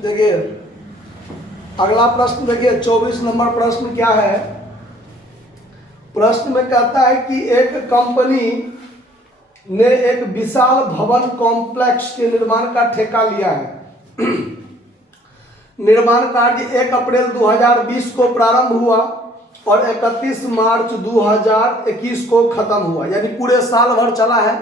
देखिए अगला प्रश्न देखिए 24 नंबर प्रश्न क्या है। प्रश्न में कहता है कि एक कंपनी ने एक विशाल भवन कॉम्प्लेक्स के निर्माण का ठेका लिया है। निर्माण कार्य 1 अप्रैल 2020 को प्रारंभ हुआ और 31 मार्च 2021 को खत्म हुआ, यानी पूरे साल भर चला है।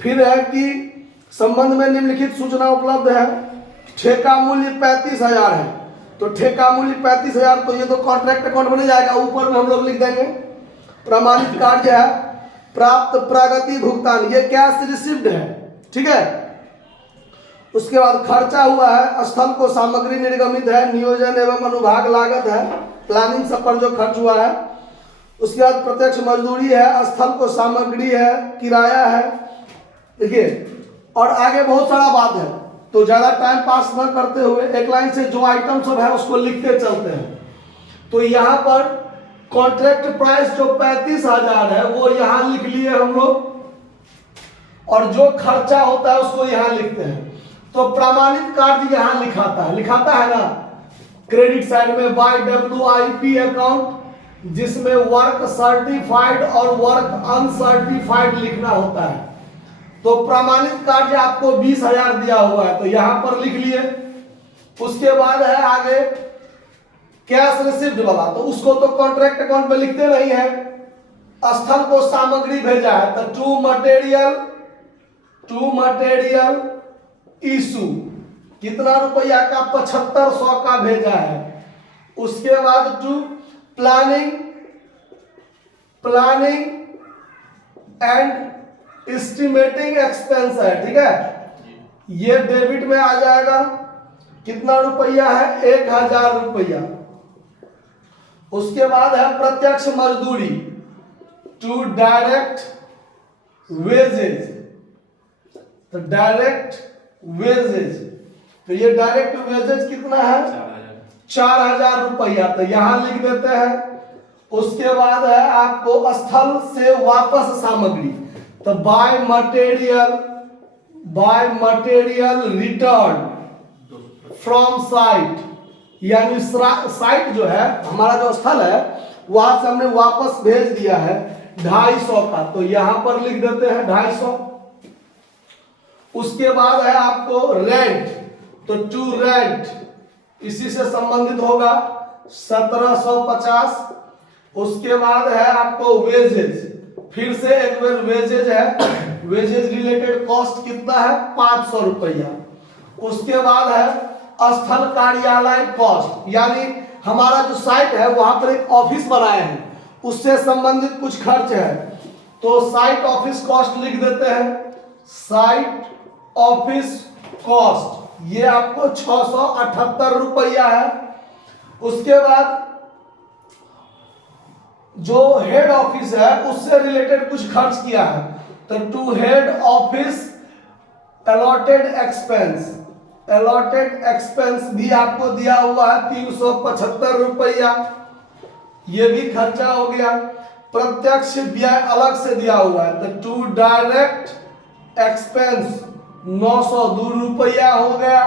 फिर है कि संबंध में निम्नलिखित सूचना उपलब्ध है। ठेका मूल्य 35,000 है, तो ठेका मूल्य 35,000, तो ये तो कॉन्ट्रैक्ट अकाउंट बन जाएगा। ऊपर में हम लोग लिख देंगे प्रमाणित कार्य है, प्राप्त प्रगति भुगतान, ये कैश रिसीव्ड है, ठीक है। उसके बाद खर्चा हुआ है, स्थल को सामग्री निर्गमित है, नियोजन एवं अनुभाग लागत है, प्लानिंग सब पर जो खर्च हुआ है। उसके बाद प्रत्यक्ष मजदूरी है, स्थल को सामग्री है, किराया है, देखिए। और आगे बहुत सारा बात है, तो ज़्यादा टाइम पास न करते हुए एक लाइन से जो आइटम सब है उसको लिखते चलते हैं। तो यहाँ पर कॉन्ट्रैक्ट प्राइस जो 35,000 है वो यहाँ लिख लिए हम लोग, और जो खर्चा होता है उसको यहाँ लिखते हैं। तो प्रमाणित कार्य यहाँ लिखाता है ना क्रेडिट साइड में बाय WIP अकाउंट, जिसमें वर्क सर्टिफाइड और वर्क अनसर्टिफाइड लिखना होता है। तो प्रमाणित कार्य आपको 20,000 दिया हुआ है, तो यहां पर लिख लिए। उसके बाद है आगे कैश रिसीव्ड वाला, तो उसको तो कॉन्ट्रैक्ट अकाउंट में लिखते नहीं है। स्थल को सामग्री भेजा है, तो टू मटेरियल इशू कितना रुपया का, 7500 का भेजा है। उसके बाद to planning and estimating expense है, ठीक है। ये डेबिट में आ जाएगा, कितना रुपया है, 1,000 रुपया। उसके बाद है प्रत्यक्ष मजदूरी, टू डायरेक्ट वेजेज, तो डायरेक्ट वेजेज, तो ये डायरेक्ट वेजेज कितना है, 4,000 रुपया, तो यहां लिख देते हैं। उसके बाद है आपको स्थल से वापस सामग्री, तो by material return from site, यानी साइट जो है हमारा जो स्थल है वहां से हमने वापस भेज दिया है 250 का, तो यहां पर लिख देते हैं 250। उसके बाद है आपको रेंट, तो टू रेंट इसी से संबंधित होगा 1750। उसके बाद है आपको वेजेज, फिर से एक बार वेजेज है, वेजेज रिलेटेड कॉस्ट कितना है, 500 रुपया। उसके बाद है स्थल कार्यालय कॉस्ट, यानी हमारा जो साइट है वहां पर एक ऑफिस बनाए हैं, उससे संबंधित कुछ खर्च है, तो साइट ऑफिस कॉस्ट लिख देते हैं। साइट ऑफिस कॉस्ट ये आपको 678 रुपया है। उसके बाद जो हेड ऑफिस है उससे रिलेटेड कुछ खर्च किया है, तो to head office allotted expense भी आपको दिया हुआ है 375 रुपया, ये भी खर्चा हो गया। प्रत्यक्ष व्यय अलग से दिया हुआ है, तो टू डायरेक्ट एक्सपेंस 902 रुपया हो गया।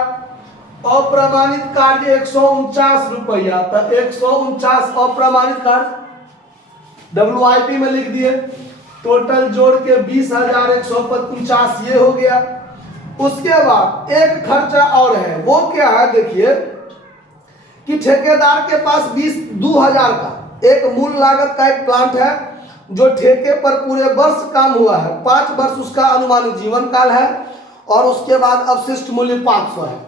अप्रमाणित कार्य 149 रुपया, तो 149 अप्रमाणित कार्य WIP में लिख दिए। टोटल जोड़ के 20,149 ये हो गया। उसके बाद एक खर्चा और है, वो क्या है देखिए कि ठेकेदार के पास 2,000 का एक मूल लागत का एक प्लांट है जो ठेके पर पूरे वर्ष काम हुआ है, 5 वर्ष उसका अनुमानित जीवन काल है, और उसके बाद अवशिष्ट मूल्य 500 है।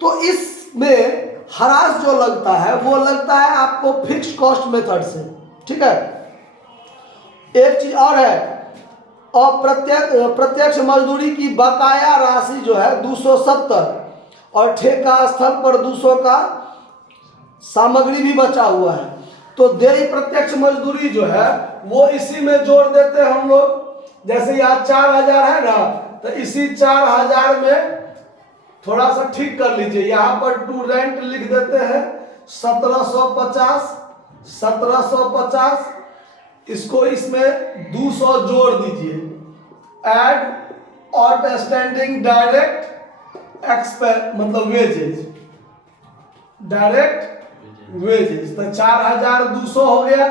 तो इसमें हरास जो लगता है वो लगता है आपको फिक्स कॉस्ट मेथड से, ठीक है। एक चीज और है, और प्रत्यक्ष मजदूरी की बकाया राशि जो है 270, और ठेका स्थल पर 200 का सामग्री भी बचा हुआ है, तो देय प्रत्यक्ष मजदूरी जो है वो इसी में जोड़ देते हैं हम लोग। जैसे यहाँ 4,000 है ना, तो इसी 4,000 में थोड़ा सा ठीक कर लीजिए, यहाँ पर टू रेंट लिख देते हैं 1750, इसको इसमें 200 जोड़ दीजिए। एड आउटस्टैंडिंग डायरेक्ट एक्सपेंस मतलब वेजेज, डायरेक्ट वेजेस, तो 4200 हो गया,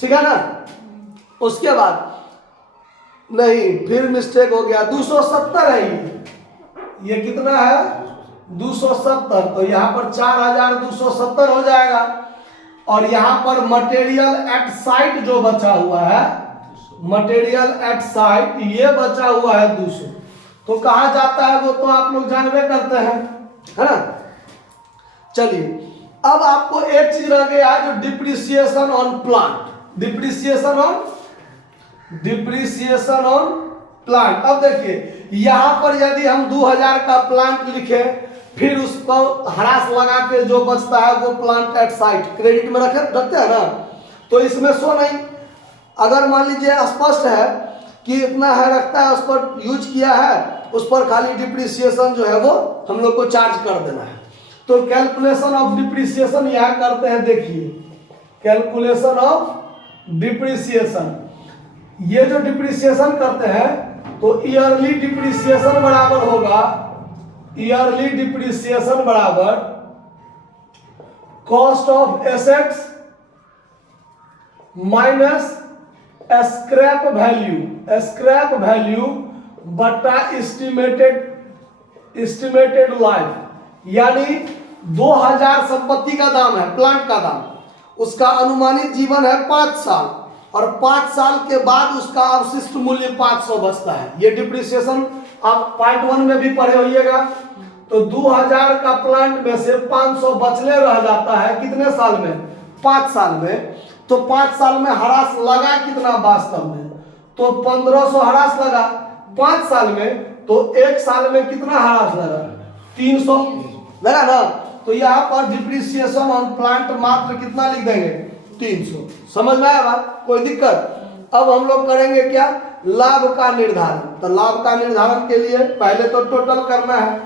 ठीक है ना। उसके बाद नहीं, फिर मिस्टेक हो गया, 270 है ये कितना है 270, तो यहाँ पर 4270 हो जाएगा। और यहाँ पर मटेरियल एट साइट जो बचा हुआ है, मटेरियल एट साइट ये बचा हुआ है 200, तो कहा जाता है वो तो आप लोग जानबे करते हैं, है ना। चलिए अब आपको एक चीज रह गया जो depreciation on plant, depreciation on plant. अब देखिए यहां पर यदि हम 2000 का प्लांट लिखे, फिर उसको हरास लगा के जो बचता है वो प्लांट एट साइट क्रेडिट में रखते हैं ना, तो इसमें सो नहीं। अगर मान लीजिए स्पष्ट है कि इतना है रखता है, उस पर यूज किया है, उस पर खाली डिप्रिसिएशन जो है वो हम लोग को चार्ज कर देना है। तो कैलकुलेशन ऑफ डिप्रिसिएशन यहां करते हैं, देखिए कैलकुलेशन ऑफ डिप्रिसिएशन, ये जो डिप्रिसिएशन करते हैं तो ईयरली डिप्रिसिएशन बराबर होगा, ईयरली डिप्रिसिएशन बराबर cost of assets minus scrap value बटा एस्टिमेटेड लाइफ। यानी 2000 संपत्ति का दाम है, प्लांट का दाम, उसका अनुमानित जीवन है 5 साल, और 5 साल के बाद उसका अवशिष्ट मूल्य 500 बचता है। ये डिप्रिसिएशन आप पार्ट 1 में भी पढ़े होइएगा। तो 2000 का प्लांट में से 500 बचले रह जाता है कितने साल में, 5 साल में। तो 5 साल में हरास लगा कितना वास्तव में, तो 1500 हरास लगा 5 साल में, तो 1 साल में कितना हरास लगा, 300 लगा ना। तो यहाँ पर डिप्रिसिएशन ऑन प्लांट मात्र कितना लिख देंगे, 300। समझ में आया बात, कोई दिक्कत। अब हम लोग करेंगे क्या, लाभ का निर्धारण। तो लाभ का निर्धारण के लिए पहले तो टोटल करना है,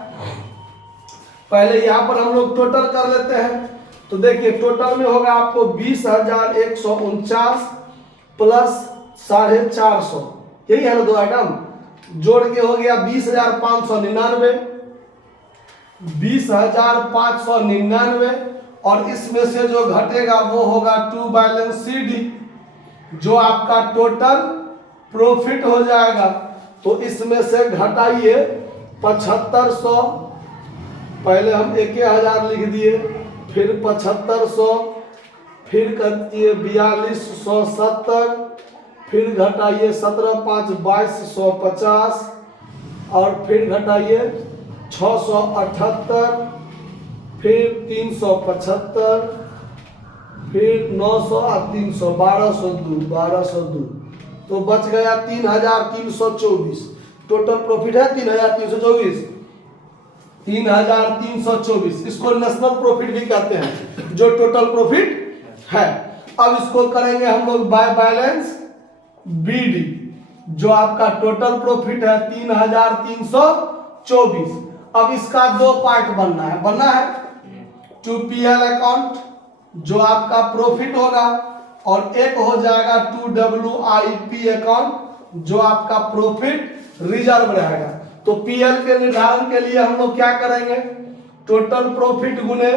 पहले यहाँ पर हम लोग टोटल कर लेते हैं। तो देखिए टोटल में होगा आपको 20,149 प्लस 450, यही है ना, 2 आइटम जोड़ के हो गया 20,599, 20,599, और इसमें से जो घटेगा वो होगा टू बैलेंस CD, जो आपका टोटल प्रॉफिट हो जाएगा। तो इसमें से घटाइए 7500, पहले हम 1000 लिख दिए, फिर 7500, फिर करतिए 4270, फिर घटाइए 17,5 2250, और फिर घटाइए 678, फिर 375, फिर 900 और 300, 1202, तो बच गया 3324। टोटल प्रॉफिट है 3324, 3324। इसको नेशनल प्रॉफिट भी कहते हैं, जो टोटल प्रॉफिट है। अब इसको करेंगे हम लोग बाय बैलेंस BD, जो आपका टोटल प्रॉफिट है 3324। अब इसका 2 पार्ट बनना है, टू PL अकाउंट जो आपका प्रॉफिट होगा, और एक हो जाएगा टू WIP अकाउंट जो आपका प्रॉफिट रिजर्व रहेगा। तो PL के निर्धारण के लिए हम लोग क्या करेंगे, टोटल प्रॉफिट गुने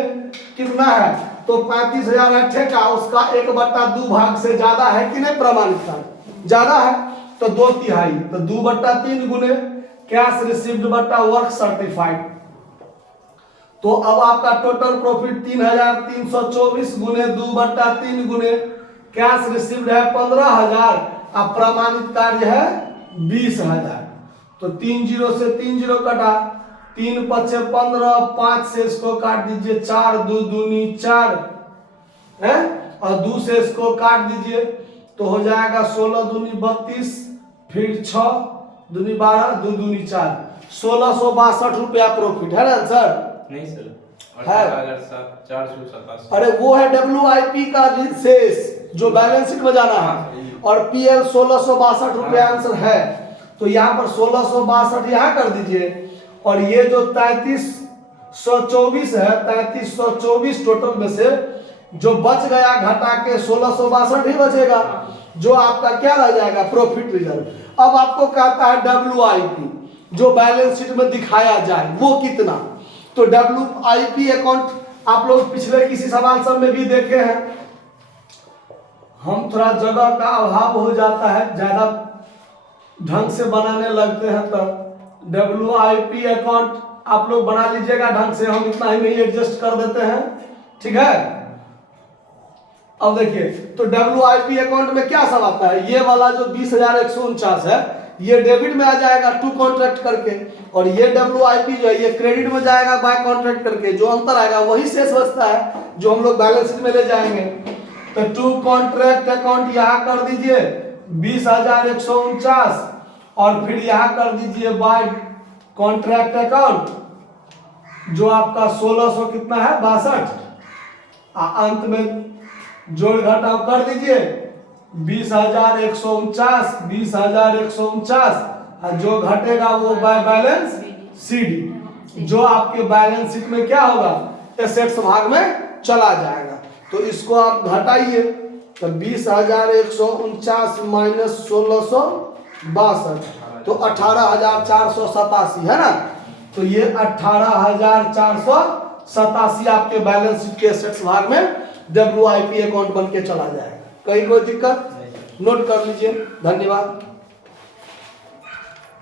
कितना है, तो 35,000 है ठेका, उसका 1/2 भाग से ज्यादा है कि नहीं, प्रमाणित का ज्यादा है, तो 2/3, तो 2/3 गुने कैश रिसीव्ड बटा वर्क सर्टिफाइड। तो अब आपका टोटल प्रॉफिट 3324 गुने 2/3 गुने कैश रिसीव्ड है 15,000, अब प्रमाणित कार्य है 20,000। तो 30 से 30 कटा, 3 पचे 15, 5 से इसको काट दीजिए, 4 2 दूनी 4 है, और 2 से इसको काट दीजिए, तो हो जाएगा 16 दूनी 32, फिर 6 दूनी 12, 2 दूनी 4, 1662 रुपया प्रॉफिट है ना सर। नहीं सर, है 487। अरे वो है WIP का शेष जो बैलेंस शीट में जाना है, और PL 1662 रुपया आंसर है। तो यहाँ पर 1662 यहाँ कर दीजिए, और ये जो 3324 है, 3324 टोटल में से जो बच गया घटा के 1662 ही बचेगा, जो आपका क्या रह जाएगा, प्रॉफिट रिजर्व। अब आपको कहता है WIP जो बैलेंस शीट में दिखाया जाए वो कितना, तो WIP अकाउंट आप लोग पिछले किसी सवाल सब में भी देखे हैं, हम थोड़ा जगह का अभाव हो जाता है, ज्यादा ढंग से बनाने लगते हैं, तो WIP अकाउंट आप लोग बना लीजिएगा ढंग से, हम इतना ही में एडजस्ट कर देते हैं, ठीक है। अब देखिए, तो WIP अकाउंट में क्या सब आता है, ये वाला जो 20,149 है ये डेबिट में आ जाएगा टू कॉन्ट्रैक्ट करके, और ये WIP जो है ये क्रेडिट में जाएगा बाय कॉन्ट्रैक्ट करके, जो अंतर आएगा वही शेष बचता है जो हम लोग बैलेंस शीट में ले जाएंगे। तो टू कॉन्ट्रैक्ट अकाउंट यहाँ कर दीजिए 20,149, और फिर यहाँ कर दीजिए बाय कॉन्ट्रैक्ट अकाउंट जो आपका 1600 कितना है 62, अंत में जोड़ घटाव कर दीजिए 20,149, 20,149, और जो घटेगा वो बाय बैलेंस शीट, जो आपके बैलेंस शीट में क्या होगा एसेट्स भाग में चला जाएगा। तो इसको आप घटाइए, तो 20,149 माइनस 1662 तो 18,487 है ना। तो ये 18,487 आपके बैलेंस शीट के एसेट्स भाग में WIP अकाउंट बन के चला जाएगा। कहीं कोई दिक्कत? नोट कर लीजिए। धन्यवाद।